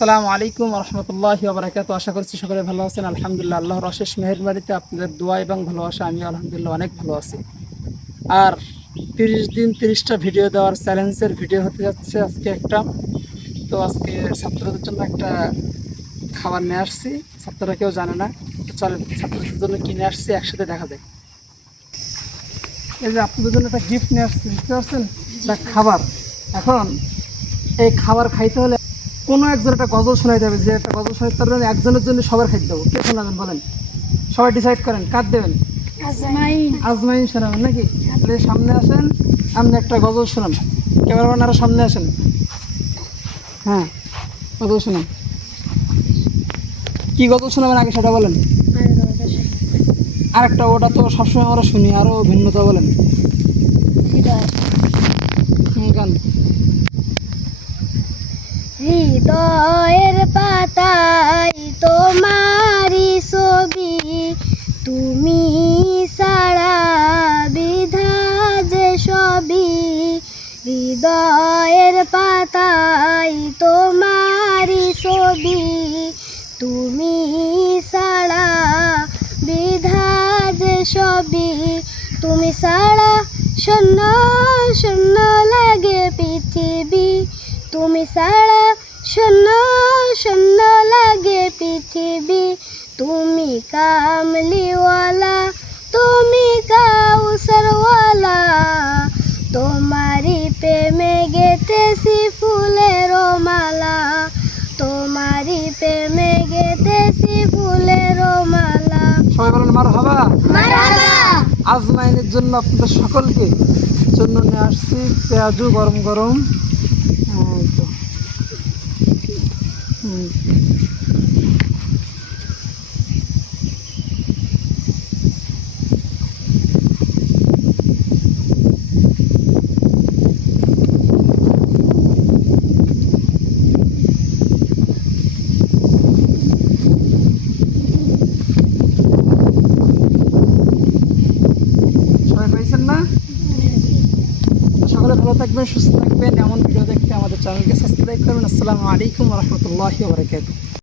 আসসালামু আলাইকুম রহমতুল্লাহি বারাকাতু আশা করছি সকলে ভালো আছেন। আলহামদুলিল্লাহ আল্লাহর অশেষ মেহেরবাড়িতে আপনাদের দোয়া এবং ভালোবাসা আমি আলহামদুলিল্লাহ অনেক ভালো আছি। আর তিরিশ দিন তিরিশটা ভিডিও দেওয়ার চ্যালেঞ্জের ভিডিও হতে যাচ্ছে আজকে একটা। তো আজকে ছাত্রদের জন্য একটা খাবার নিয়ে আসছি। ছাত্ররা কেউ জানে না। তো চলেন ছাত্রদের জন্য কিনে আসছি একসাথে দেখা যায় এই যে আপনাদের জন্য একটা গিফট নিয়ে আসছি বুঝতে পারছেন? একটা খাবার। এখন এই খাবার খাইতে হলে কোনো একজন একটা গজল শোনাইতে হবে যে একটা গজল শোনাইতে পারবেন একজনের জন্য সবার খাইতে দেবো। কে শোনাবেন বলেন? সবাই ডিসাইড করেন কার দেবেন? আজমাইন। শোনাবেন নাকি? তাহলে সামনে আসেন আপনি একটা গজল শোনান ক্যামেরাম্যান আরও সামনে আসেন। হ্যাঁ গজল শোনান। কি গজল শোনাবেন আগে সেটা বলেন। আরেকটা ওটা তো সবসময় আমরা শুনি আরও ভিন্নতা বলেন। গান হৃদয়ের পাতায় তোমারি ছবি, তুমি সারা বিধা যে সবই। হৃদয়ের পাতায় তোমারি ছবি, তুমি সারা বিধা যে সবই। তুমি সারা শূন্য শূন্য লাগে পৃথিবী, তুমি সারা তুমি কামলিওয়ালা তুমি কাউসারওয়ালা। তোমারি প্রেমে গেতেছি ফুলের মালা। তোমারি প্রেমে গেতেছি ফুলের মালা। সবাই বলেন মার হাবা মারহাবা। আজমাইনের জন্য আপনাদের সকলকে জন্য নিয়ে আসছি পেঁয়াজু গরম গরম তো। পাইছেন না? সকলে ভালো থাকবেন, সুস্থ থাকবেন। এমন ভিডিও দেখতে আমাদের চ্যানেলকে সাবস্ক্রাইব করুন। আসসালামু আলাইকুম রহমতুল্লাহ